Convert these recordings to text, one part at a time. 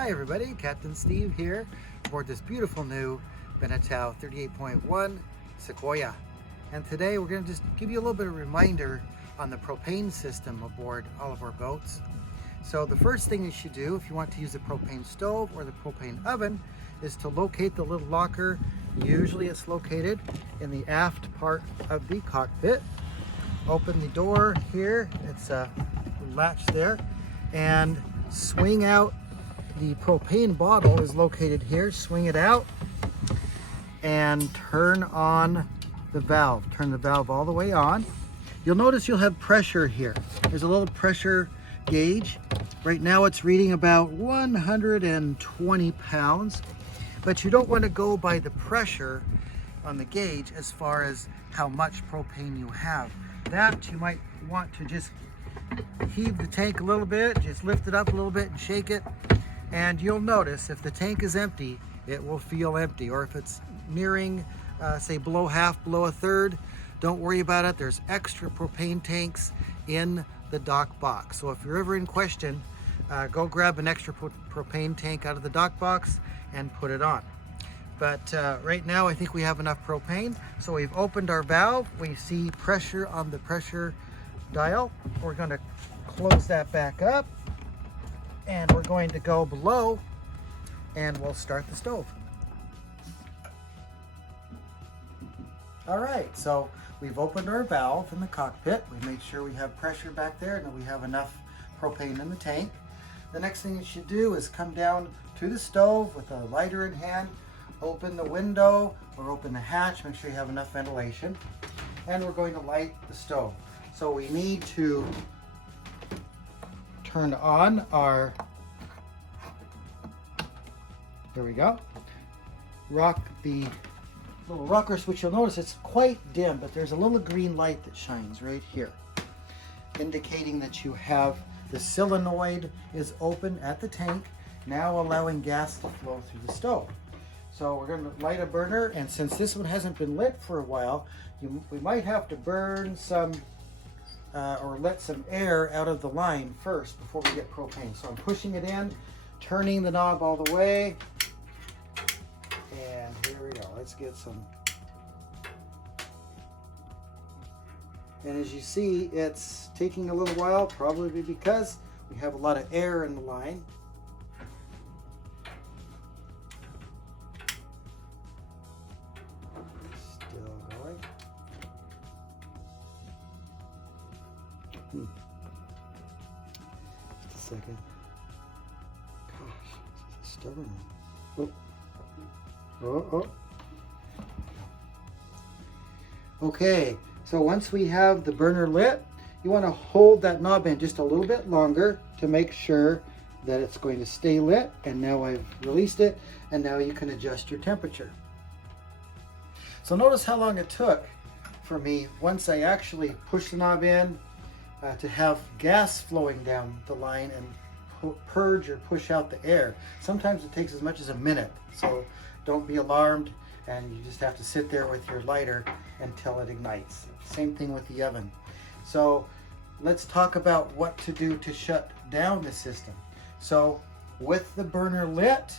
Hi everybody, Captain Steve here aboard this beautiful new Beneteau 38.1 Sequoia. And today we're going to just give you a little bit of a reminder on the propane system aboard all of our boats. So the first thing you should do if you want to use the propane stove or the propane oven is to locate the little locker. Usually it's located in the aft part of the cockpit. Open the door here, it's a latch there, and swing out. The propane bottle is located here. Swing it out and turn on the valve. Turn the valve all the way on. You'll notice you'll have pressure here. There's a little pressure gauge. Right now it's reading about 120 pounds, but you don't want to go by the pressure on the gauge as far as how much propane you have. That you might want to just heave the tank a little bit, just lift it up a little bit and shake it. And you'll notice if the tank is empty, it will feel empty. Or if it's nearing, say below half, below a third, don't worry about it. There's extra propane tanks in the dock box. So if you're ever in question, go grab an extra propane tank out of the dock box and put it on. But right now I think we have enough propane. So we've opened our valve. We see pressure on the pressure dial. We're going to close that back up. And we're going to go below and we'll start the stove. All right, so we've opened our valve in the cockpit. We made sure we have pressure back there and that we have enough propane in the tank. The next thing you should do is come down to the stove with a lighter in hand, open the window or open the hatch, make sure you have enough ventilation, and we're going to light the stove. So we need to turn on our, there we go, the little rocker switch. You'll notice it's quite dim, but there's a little green light that shines right here, indicating that you have the solenoid is open at the tank, now allowing gas to flow through the stove. So we're going to light a burner, and since this one hasn't been lit for a while, we might have to burn some or let some air out of the line first before we get propane. So I'm pushing it in, turning the knob all the way, and here we go. Let's get some. And as you see, it's taking a little while, probably because we have a lot of air in the line. Just a second. Gosh, this is a stubborn one. Oh. Okay, so once we have the burner lit, you want to hold that knob in just a little bit longer to make sure that it's going to stay lit. And now I've released it, and now you can adjust your temperature. So notice how long it took for me once I actually pushed the knob in to have gas flowing down the line and purge or push out the air. Sometimes it takes as much as a minute, so don't be alarmed, and you just have to sit there with your lighter until it ignites. Same thing with the oven. So let's talk about what to do to shut down the system. So with the burner lit,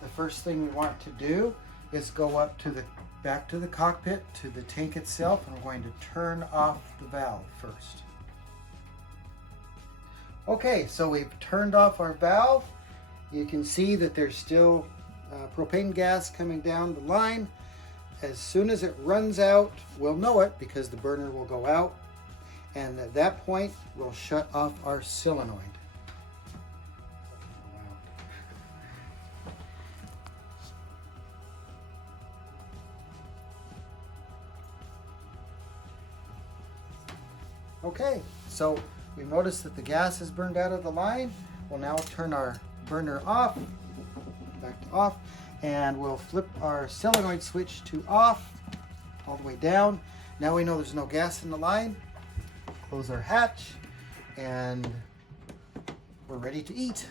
the first thing we want to do is go up to back to the cockpit, to the tank itself, and we're going to turn off the valve first. Okay, so we've turned off our valve. You can see that there's still propane gas coming down the line. As soon as it runs out, we'll know it because the burner will go out, and at that point we'll shut off our solenoid. Okay, so we've noticed that the gas is burned out of the line. We'll now turn our burner off, back to off, and we'll flip our solenoid switch to off, all the way down. Now we know there's no gas in the line. Close our hatch, and we're ready to eat.